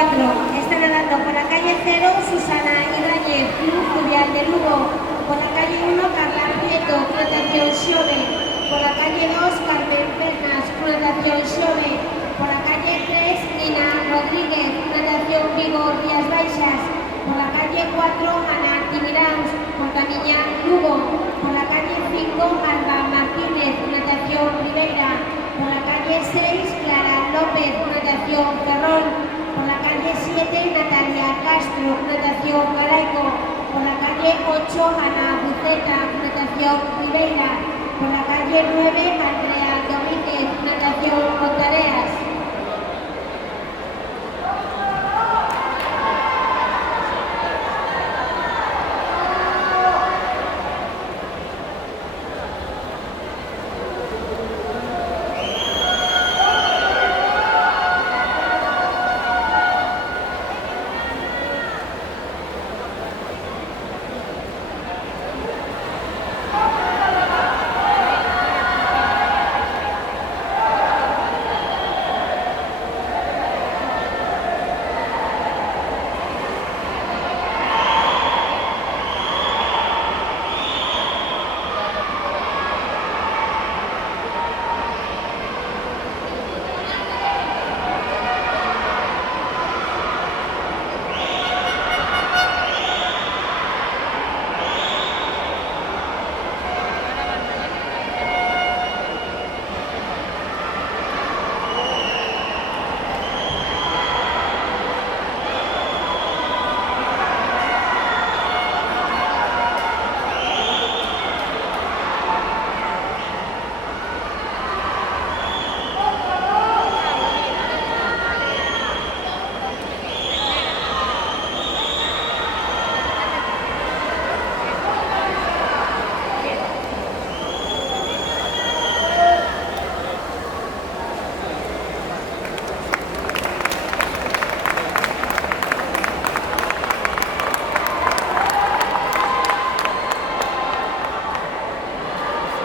4 está nadando por la calle 0 Susana Ibáñez, Club Fluvial de Lugo. Por la calle 1 Carla Prieto, natación Xove. Por la calle 2 Carmen Pernas, natación Xove. Por la calle 3 Nina Rodríguez, natación Vigo Rías Baixas. Por la calle 4 Ana Timiraus, Portaniña Lugo. Por la calle 5 Alba Martínez, natación Ribeira. Por la calle 6 Clara López, natación Ferrol. Por la calle 7 Natalia Castro, natación Galaico. Por la calle 8 Ana Buceta, natación Ribeira. Por la calle 9 Andrea